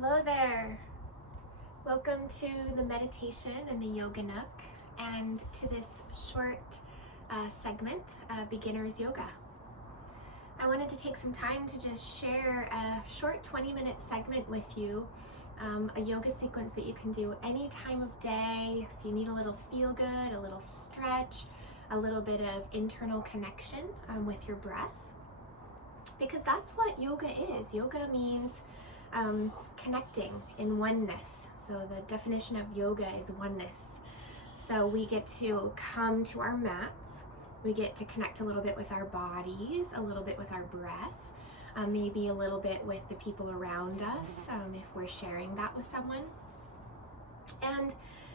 Hello there. Welcome to the meditation and the yoga nook and to this short segment, beginner's yoga. I wanted to take some time to just share a short 20-minute segment with you, a yoga sequence that you can do any time of day. If you need a little feel good, a little stretch, a little bit of internal connection with your breath, because that's what yoga is. Yoga means connecting in oneness. So the definition of yoga is oneness. So we get to come to our mats, we get to connect a little bit with our bodies, a little bit with our breath, maybe a little bit with the people around us, if we're sharing that with someone. And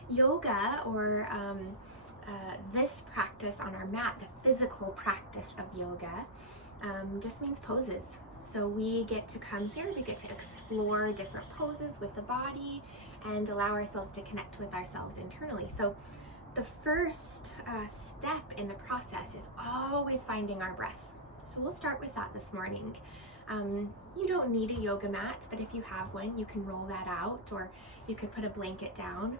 yoga, or this practice on our mat, the physical practice of yoga, just means poses. So we get to come here, we get to explore different poses with the body and allow ourselves to connect with ourselves internally. So the first step in the process is always finding our breath. So we'll start with that this morning. You don't need a yoga mat, but if you have one, you can roll that out, or you could put a blanket down.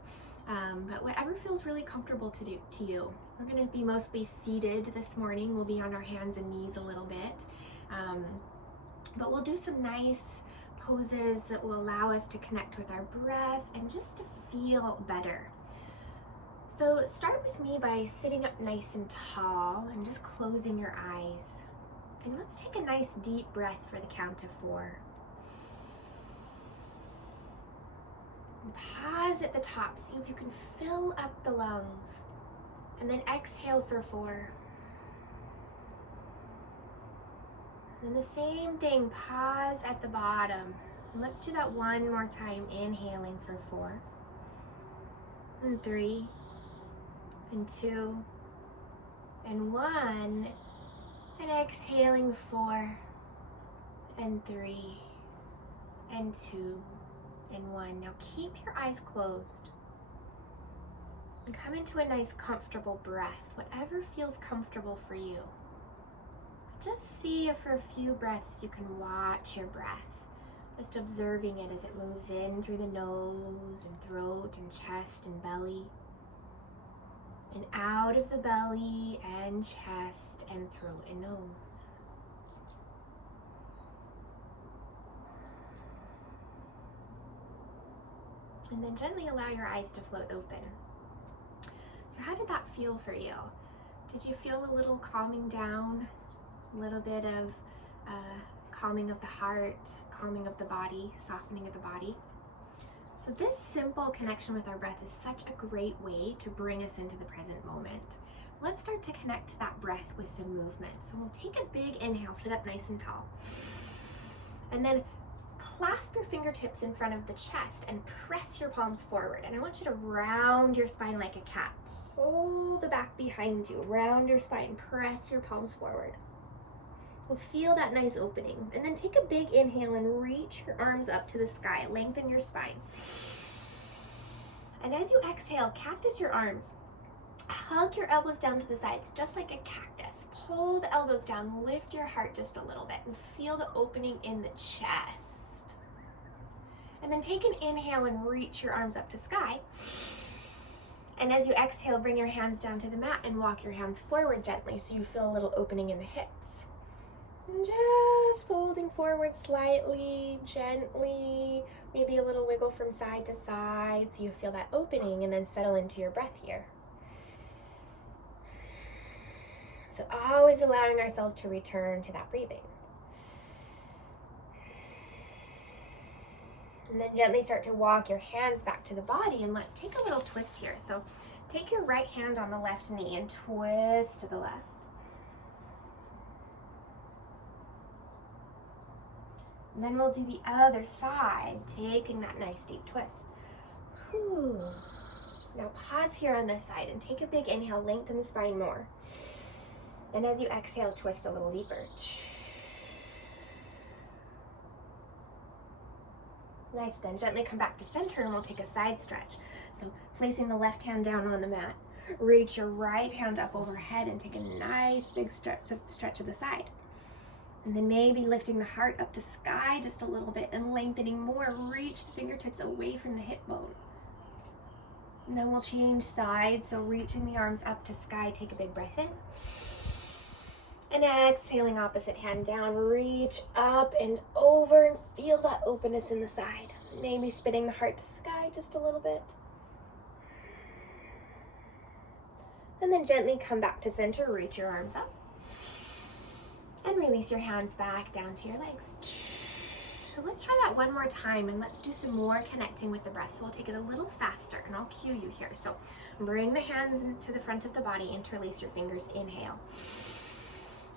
But whatever feels really comfortable to do to you. We're going to be mostly seated this morning. We'll be on our hands and knees a little bit. But we'll do some nice poses that will allow us to connect with our breath and just to feel better. So start with me by sitting up nice and tall and just closing your eyes. And let's take a nice deep breath for the count of 4. And pause at the top, see if you can fill up the lungs. And then exhale for 4. And the same thing, pause at the bottom. And let's do that one more time, inhaling for 4, and 3, and 2, and 1, and exhaling 4, and 3, and 2, and 1. Now keep your eyes closed and come into a nice comfortable breath, whatever feels comfortable for you. Just see if for a few breaths you can watch your breath, just observing it as it moves in through the nose and throat and chest and belly, and out of the belly and chest and throat and nose. And then gently allow your eyes to float open. So how did that feel for you? Did you feel a little calming down? A little bit of calming of the heart, calming of the body, softening of the body. So this simple connection with our breath is such a great way to bring us into the present moment. Let's start to connect to that breath with some movement. So we'll take a big inhale, sit up nice and tall. And then clasp your fingertips in front of the chest and press your palms forward. And I want you to round your spine like a cat. Pull the back behind you, round your spine, press your palms forward. We'll feel that nice opening. And then take a big inhale and reach your arms up to the sky. Lengthen your spine. And as you exhale, cactus your arms. Hug your elbows down to the sides, just like a cactus. Pull the elbows down, lift your heart just a little bit, and feel the opening in the chest. And then take an inhale and reach your arms up to sky. And as you exhale, bring your hands down to the mat and walk your hands forward gently so you feel a little opening in the hips. And just folding forward slightly, gently, maybe a little wiggle from side to side so you feel that opening, and then settle into your breath here. So always allowing ourselves to return to that breathing. And then gently start to walk your hands back to the body, and let's take a little twist here. So take your right hand on the left knee and twist to the left. And then we'll do the other side, taking that nice deep twist. Whew. Now pause here on this side and take a big inhale, lengthen the spine more. And as you exhale, twist a little deeper. Nice, then gently come back to center and we'll take a side stretch. So placing the left hand down on the mat, reach your right hand up overhead and take a nice big stretch to the side. And then maybe lifting the heart up to sky just a little bit and lengthening more. Reach the fingertips away from the hip bone. And then we'll change sides. So reaching the arms up to sky, take a big breath in. And exhaling opposite hand down, reach up and over and feel that openness in the side. Maybe spinning the heart to sky just a little bit. And then gently come back to center, reach your arms up. And release your hands back down to your legs. So let's try that one more time and let's do some more connecting with the breath. So we'll take it a little faster and I'll cue you here. So bring the hands into the front of the body, interlace your fingers, inhale.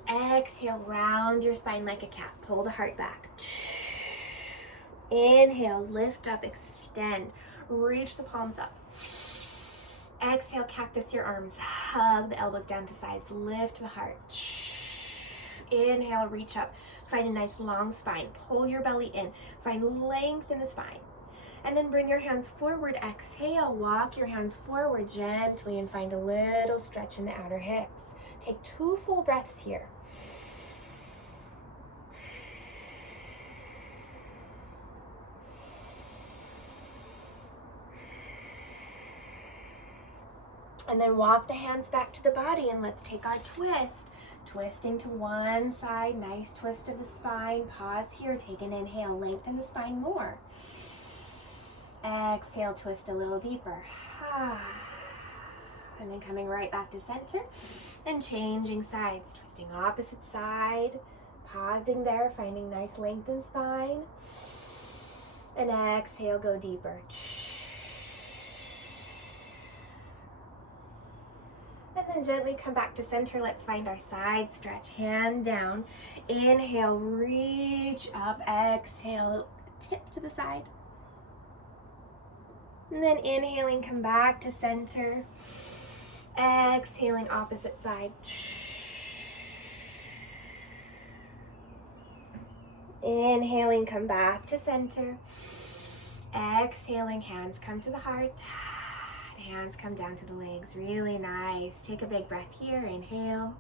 Exhale, round your spine like a cat. Pull the heart back. Inhale, lift up, extend. Reach the palms up. Exhale, cactus your arms. Hug the elbows down to sides. Lift the heart. Inhale, reach up. Find a nice long spine. Pull your belly in. Find length in the spine. And then bring your hands forward. Exhale, walk your hands forward gently and find a little stretch in the outer hips. Take 2 full breaths here. And then walk the hands back to the body and let's take our twist. Twisting to one side, nice twist of the spine. Pause here, take an inhale, lengthen the spine more. Exhale, twist a little deeper. And then coming right back to center and changing sides, twisting opposite side, pausing there, finding nice length in spine. And exhale, go deeper. And then gently come back to center. Let's find our side stretch. Hand down. Inhale, reach up. Exhale, tip to the side. And then inhaling, come back to center. Exhaling, opposite side. Inhaling, come back to center. Exhaling, hands come to the heart. Hands come down to the legs. Really nice. Take a big breath here. Inhale.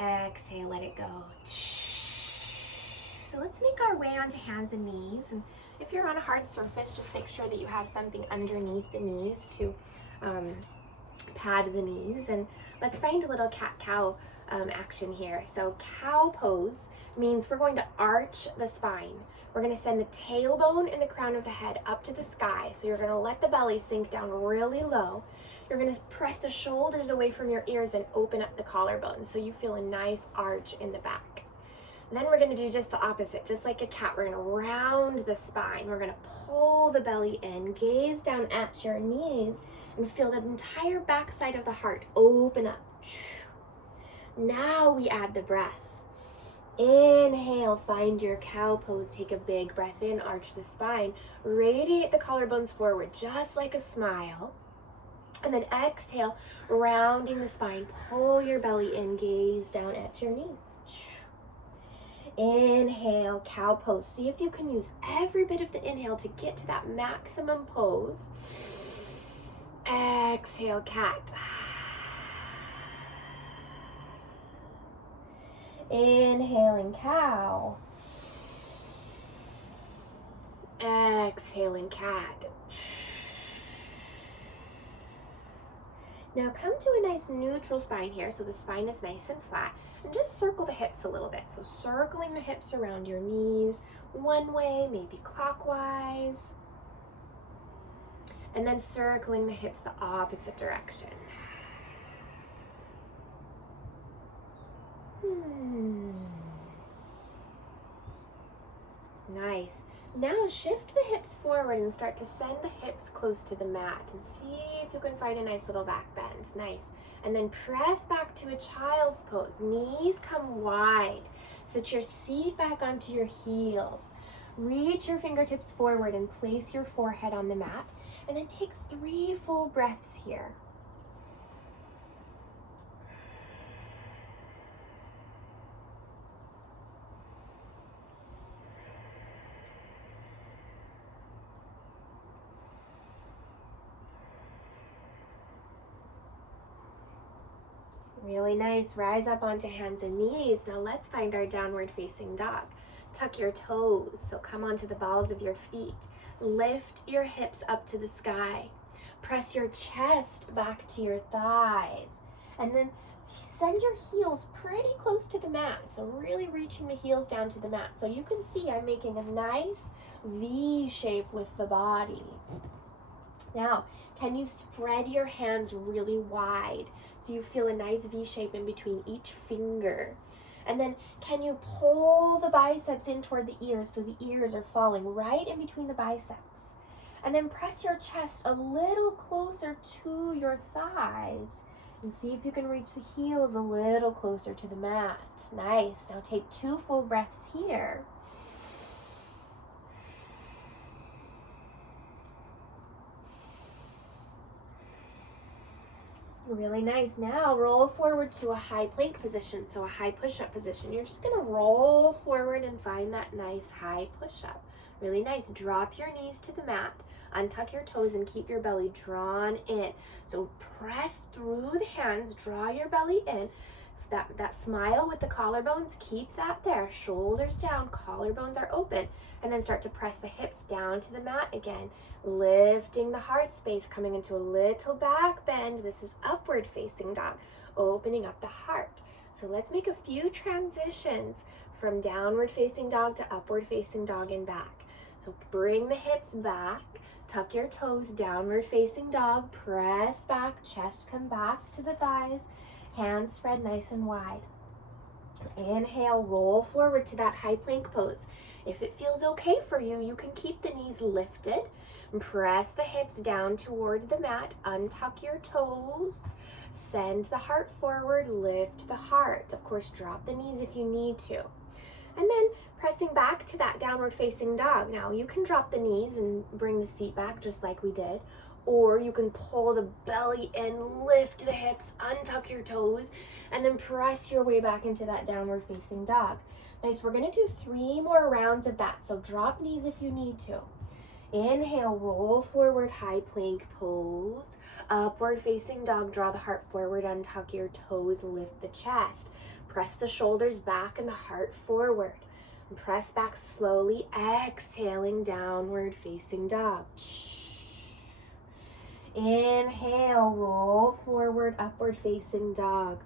Exhale, let it go. So let's make our way onto hands and knees. And if you're on a hard surface, just make sure that you have something underneath the knees to pad the knees. And let's find a little cat-cow action here. So cow pose means we're going to arch the spine. We're going to send the tailbone and the crown of the head up to the sky. So you're going to let the belly sink down really low. You're going to press the shoulders away from your ears and open up the collarbone so you feel a nice arch in the back. Then we're going to do just the opposite. Just like a cat, we're going to round the spine. We're going to pull the belly in, gaze down at your knees, and feel the entire backside of the heart open up. Now we add the breath. Inhale, find your cow pose. Take a big breath in, arch the spine, radiate the collarbones forward, just like a smile. And then exhale, rounding the spine, pull your belly in, gaze down at your knees. Inhale, cow pose. See if you can use every bit of the inhale to get to that maximum pose. Exhale, cat. Inhaling, cow. Exhaling, cat. Now come to a nice neutral spine here, so the spine is nice and flat, and just circle the hips a little bit. So circling the hips around your knees one way, maybe clockwise, and then circling the hips the opposite direction. Nice. Now shift the hips forward and start to send the hips close to the mat and see if you can find a nice little back bend. Nice. And then press back to a child's pose. Knees come wide. Sit your seat back onto your heels. Reach your fingertips forward and place your forehead on the mat. And then take 3 full breaths here. Really nice. Rise up onto hands and knees. Now let's find our downward facing dog. Tuck your toes, so come onto the balls of your feet. Lift your hips up to the sky. Press your chest back to your thighs. And then send your heels pretty close to the mat. So really reaching the heels down to the mat. So you can see I'm making a nice V shape with the body. Now, can you spread your hands really wide so you feel a nice V shape in between each finger? And then can you pull the biceps in toward the ears so the ears are falling right in between the biceps? And then press your chest a little closer to your thighs and see if you can reach the heels a little closer to the mat. Nice. Now take 2 full breaths here. Really nice. Now roll forward to a high plank position, so a high push-up position. You're just going to roll forward and find that nice high push-up. Really nice. Drop your knees to the mat, untuck your toes, and keep your belly drawn in. So press through the hands, draw your belly in. That smile with the collarbones, keep that there. Shoulders down, collarbones are open. And then start to press the hips down to the mat again. Lifting the heart space, coming into a little back bend. This is upward facing dog, opening up the heart. So let's make a few transitions from downward facing dog to upward facing dog and back. So bring the hips back, tuck your toes, downward facing dog, press back, chest come back to the thighs. Hands spread nice and wide. Inhale, roll forward to that high plank pose. If it feels okay for you, you can keep the knees lifted. Press the hips down toward the mat. Untuck your toes. Send the heart forward. Lift the heart. Of course, drop the knees if you need to. And then pressing back to that downward facing dog. Now, you can drop the knees and bring the seat back just like we did. Or you can pull the belly in, lift the hips, untuck your toes, and then press your way back into that downward facing dog. Nice, we're gonna do 3 more rounds of that. So drop knees if you need to. Inhale, roll forward, high plank pose. Upward facing dog, draw the heart forward, untuck your toes, lift the chest. Press the shoulders back and the heart forward. And press back slowly, exhaling, downward facing dog. Inhale, roll forward, upward facing dog.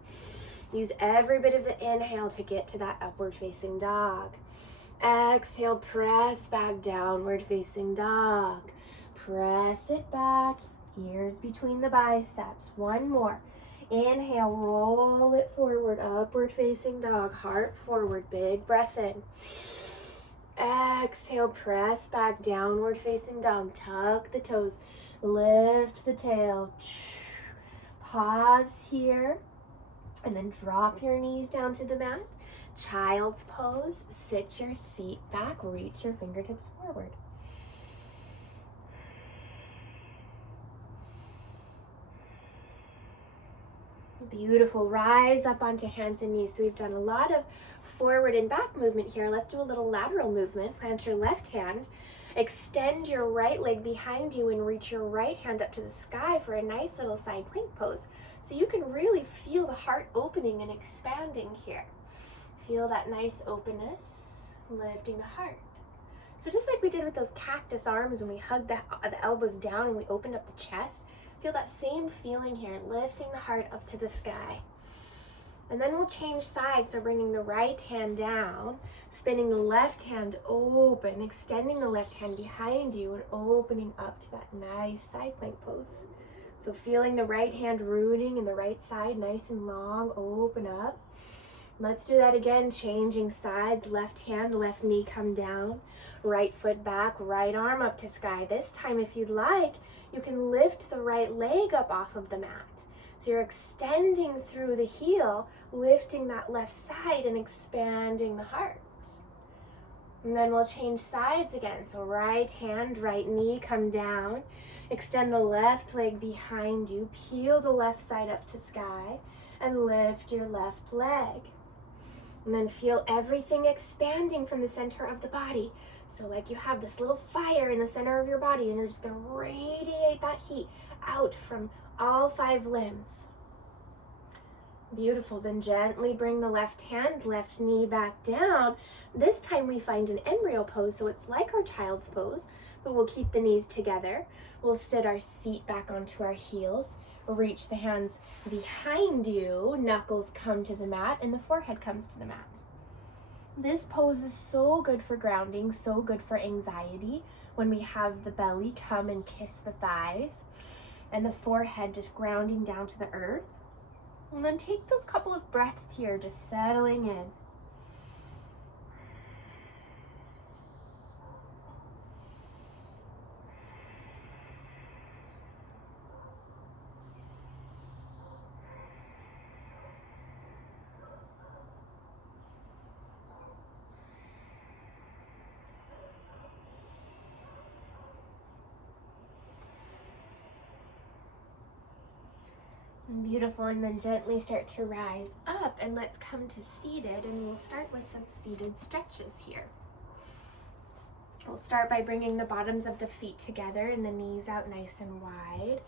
Use every bit of the inhale to get to that upward facing dog. Exhale, press back, downward facing dog. Press it back, ears between the biceps. 1 more. Inhale, roll it forward, upward facing dog, heart forward, big breath in. Exhale, press back, downward facing dog, tuck the toes. Lift the tail. Pause here. And then drop your knees down to the mat. Child's pose. Sit your seat back. Reach your fingertips forward. Beautiful. Rise up onto hands and knees. So we've done a lot of forward and back movement here. Let's do a little lateral movement. Plant your left hand. Extend your right leg behind you and reach your right hand up to the sky for a nice little side plank pose. So you can really feel the heart opening and expanding here. Feel that nice openness, lifting the heart. So just like we did with those cactus arms when we hugged the elbows down and we opened up the chest, feel that same feeling here, lifting the heart up to the sky. And then we'll change sides, so bringing the right hand down, spinning the left hand open, extending the left hand behind you and opening up to that nice side plank pose. So feeling the right hand rooting in the right side, nice and long, open up. Let's do that again, changing sides, left hand, left knee come down, right foot back, right arm up to sky. This time, if you'd like, you can lift the right leg up off of the mat. So you're extending through the heel, lifting that left side and expanding the heart. And then we'll change sides again. So right hand, right knee, come down. Extend the left leg behind you. Peel the left side up to sky and lift your left leg. And then feel everything expanding from the center of the body. So like you have this little fire in the center of your body and you're just going to radiate that heat out from all 5 limbs. Beautiful. Then gently bring the left hand, left knee back down. This time we find an embryo pose, so it's like our child's pose, but we'll keep the knees together. We'll sit our seat back onto our heels. Reach the hands behind you, knuckles come to the mat, and the forehead comes to the mat. This pose is so good for grounding, so good for anxiety when we have the belly come and kiss the thighs and the forehead just grounding down to the earth. And then take those couple of breaths here, just settling in. Beautiful, and then gently start to rise up, and let's come to seated, and we'll start with some seated stretches here. We'll start by bringing the bottoms of the feet together and the knees out nice and wide.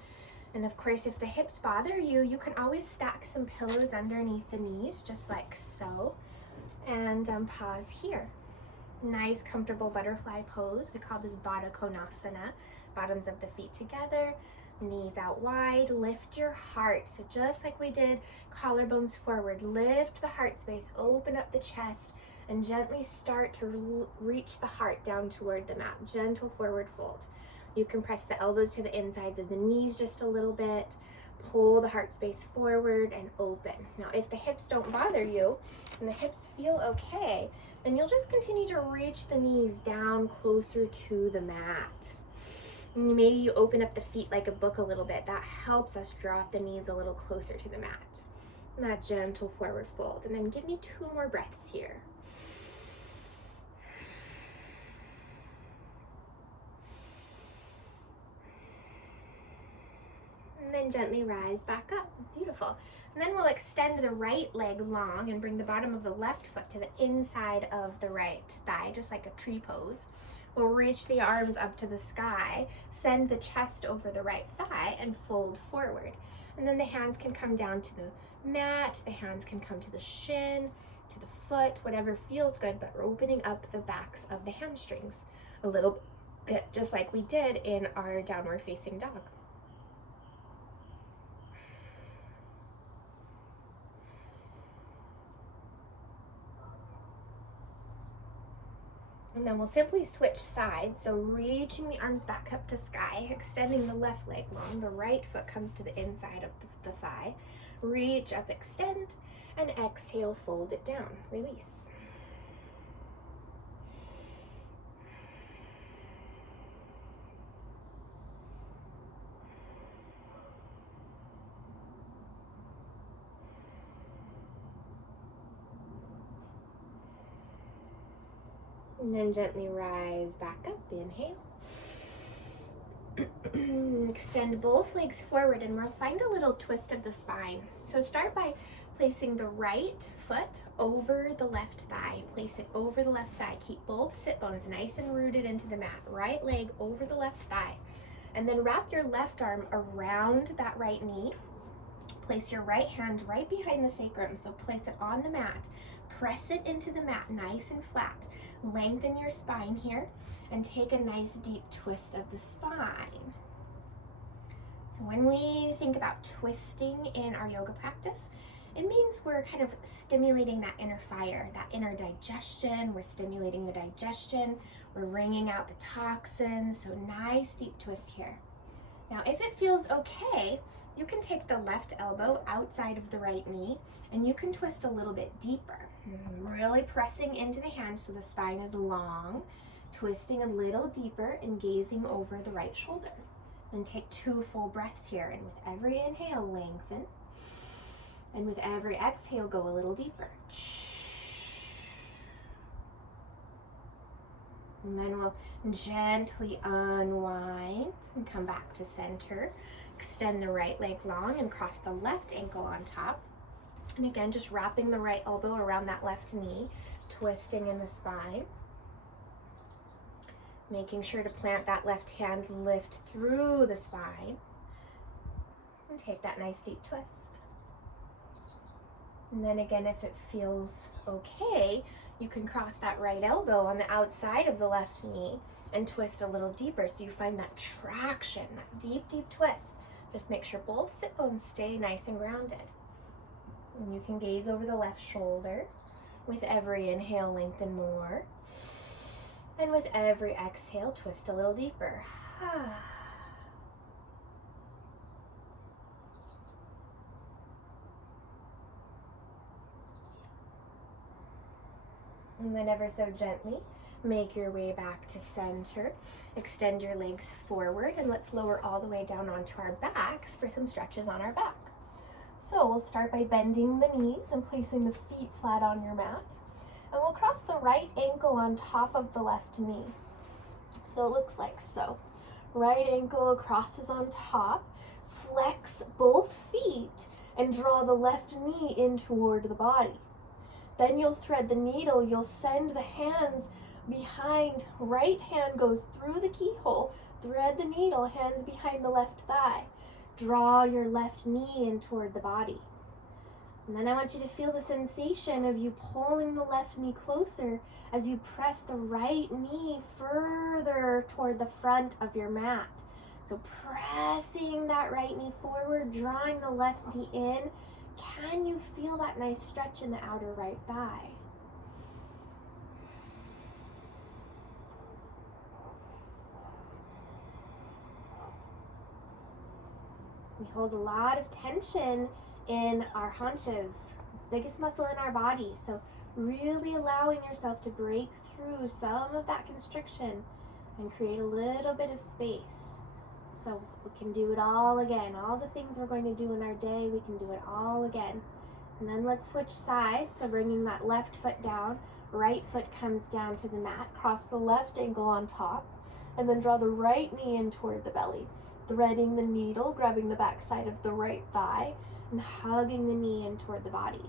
And of course, if the hips bother you, you can always stack some pillows underneath the knees, just like so. And pause here. Nice, comfortable butterfly pose. We call this Baddha Konasana. Bottoms of the feet together, knees out wide. Lift your heart. So just like we did, collarbones forward. Lift the heart space, open up the chest, and gently start to reach the heart down toward the mat. Gentle forward fold. You can press the elbows to the insides of the knees just a little bit. Pull the heart space forward and open. Now, if the hips don't bother you and the hips feel okay, then you'll just continue to reach the knees down closer to the mat. And maybe you open up the feet like a book a little bit. That helps us drop the knees a little closer to the mat. And that gentle forward fold. And then give me 2 more breaths here. And then gently rise back up. Beautiful. And then we'll extend the right leg long and bring the bottom of the left foot to the inside of the right thigh, just like a tree pose. We'll reach the arms up to the sky, send the chest over the right thigh, and fold forward. And then the hands can come down to the mat, the hands can come to the shin, to the foot, whatever feels good, but we're opening up the backs of the hamstrings a little bit, just like we did in our downward facing dog. And then we'll simply switch sides. So reaching the arms back up to sky, extending the left leg long. The right foot comes to the inside of the thigh. Reach up, extend, and exhale, fold it down. Release. And then gently rise back up, inhale. Extend both legs forward and we'll find a little twist of the spine. So start by placing the right foot over the left thigh. Place it over the left thigh. Keep both sit bones nice and rooted into the mat. Right leg over the left thigh. And then wrap your left arm around that right knee. Place your right hand right behind the sacrum. So place it on the mat. Press it into the mat nice and flat. Lengthen your spine here and take a nice deep twist of the spine. So when we think about twisting in our yoga practice, it means we're kind of stimulating that inner fire, that inner digestion. We're stimulating the digestion. We're wringing out the toxins. So nice deep twist here. Now, if it feels okay, you can take the left elbow outside of the right knee and you can twist a little bit deeper. Really pressing into the hand so the spine is long, twisting a little deeper and gazing over the right shoulder. And take 2 full breaths here. And with every inhale, lengthen. And with every exhale, go a little deeper. And then we'll gently unwind and come back to center. Extend the right leg long and cross the left ankle on top. And again, just wrapping the right elbow around that left knee, twisting in the spine. Making sure to plant that left hand, lift through the spine. And take that nice deep twist. And then again, if it feels okay, you can cross that right elbow on the outside of the left knee and twist a little deeper so you find that traction, that deep, deep twist. Just make sure both sit bones stay nice and grounded. And you can gaze over the left shoulder. With every inhale, lengthen more. And with every exhale, twist a little deeper. And then ever so gently, make your way back to center. Extend your legs forward, and let's lower all the way down onto our backs for some stretches on our back. So we'll start by bending the knees and placing the feet flat on your mat. And we'll cross the right ankle on top of the left knee. So it looks like so. Right ankle crosses on top. Flex both feet and draw the left knee in toward the body. Then you'll thread the needle. You'll send the hands behind. Right hand goes through the keyhole. Thread the needle, hands behind the left thigh. Draw your left knee in toward the body. And then I want you to feel the sensation of you pulling the left knee closer as you press the right knee further toward the front of your mat. So pressing that right knee forward, drawing the left knee in. Can you feel that nice stretch in the outer right thigh? We hold a lot of tension in our haunches, biggest muscle in our body. So really allowing yourself to break through some of that constriction and create a little bit of space. So we can do it all again. All the things we're going to do in our day, we can do it all again. And then let's switch sides. So bringing that left foot down, right foot comes down to the mat. Cross the left ankle on top, and then draw the right knee in toward the belly. Threading the needle, grabbing the back side of the right thigh, and hugging the knee in toward the body.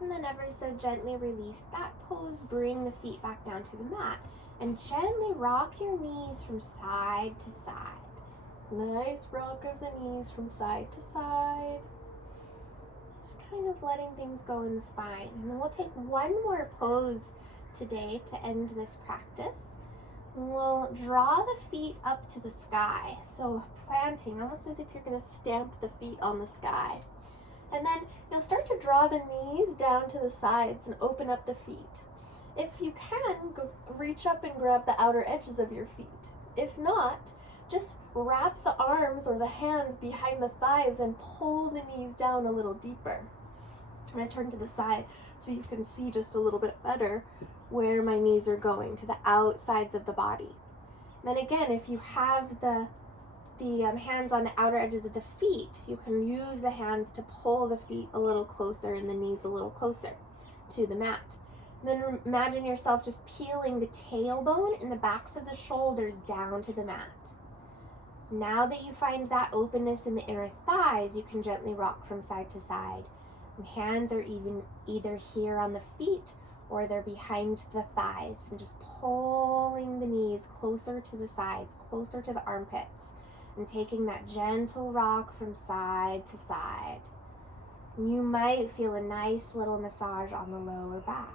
And then ever so gently release that pose. Bring the feet back down to the mat and gently rock your knees from side to side. Nice rock of the knees from side to side. Just kind of letting things go in the spine. And then we'll take one more pose today to end this practice. We'll draw the feet up to the sky. So planting, almost as if you're going to stamp the feet on the sky. And then you'll start to draw the knees down to the sides and open up the feet. If you can, reach up and grab the outer edges of your feet. If not, just wrap the arms or the hands behind the thighs and pull the knees down a little deeper. I'm going to turn to the side so you can see just a little bit better where my knees are going, to the outsides of the body. Then again, if you have the hands on the outer edges of the feet, you can use the hands to pull the feet a little closer and the knees a little closer to the mat. And then imagine yourself just peeling the tailbone and the backs of the shoulders down to the mat. Now that you find that openness in the inner thighs, you can gently rock from side to side. And hands are either here on the feet or they're behind the thighs, and just pulling the knees closer to the sides, closer to the armpits. And taking that gentle rock from side to side. You might feel a nice little massage on the lower back.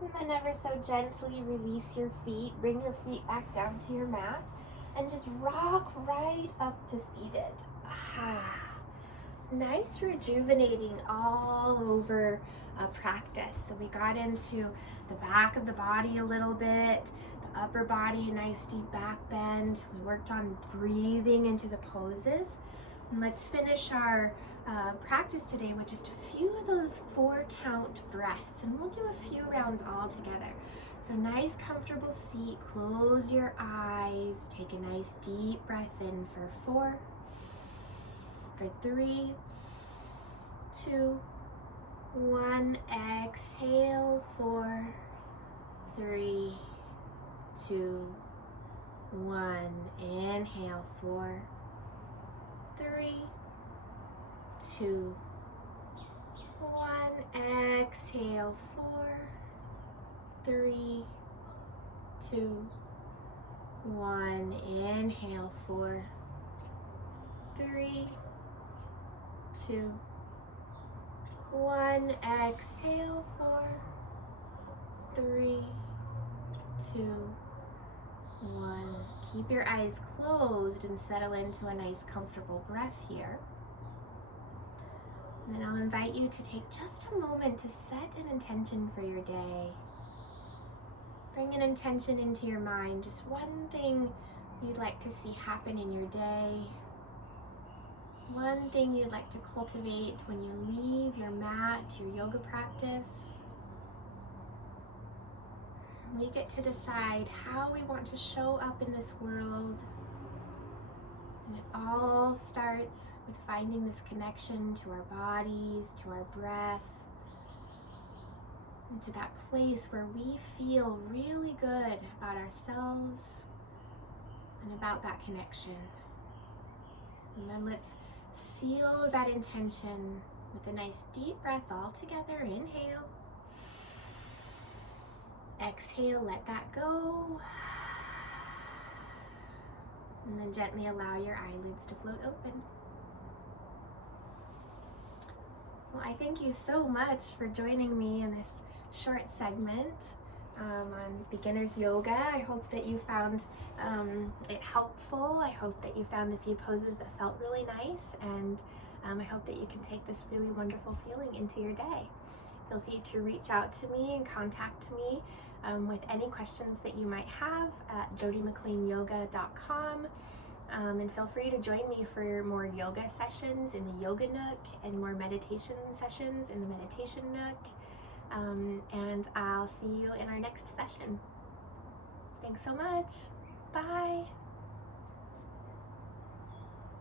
And then ever so gently release your feet, bring your feet back down to your mat, and just rock right up to seated. Nice rejuvenating all over practice. So we got into the back of the body a little bit, the upper body, a nice deep back bend. We worked on breathing into the poses. And let's finish our practice today with just a few of those 4-count breaths, and we'll do a few rounds all together. So nice comfortable seat, close your eyes, take a nice deep breath in for 4, for 3, 2, 1, exhale, 4, 3, 2, 1, inhale, 4, 3, 2, 1, exhale, 4, 3, 2, 1, inhale, 4, 3, 2, 1, exhale, 4, 3, 2, 1. Keep your eyes closed and settle into a nice comfortable breath here. And then I'll invite you to take just a moment to set an intention for your day. Bring an intention into your mind, just one thing you'd like to see happen in your day. One thing you'd like to cultivate when you leave your mat, your yoga practice. We get to decide how we want to show up in this world. And it all starts with finding this connection to our bodies, to our breath, and to that place where we feel really good about ourselves and about that connection. And then let's seal that intention with a nice deep breath all together. Inhale. Exhale, let that go. And then gently allow your eyelids to float open. Well, I thank you so much for joining me in this short segment on beginner's yoga. I hope that you found it helpful. I hope that you found a few poses that felt really nice, and I hope that you can take this really wonderful feeling into your day. Feel free to reach out to me and contact me with any questions that you might have at jodimcleanyoga.com. And feel free to join me for more yoga sessions in the Yoga Nook and more meditation sessions in the Meditation Nook. And I'll see you in our next session. Thanks so much. Bye.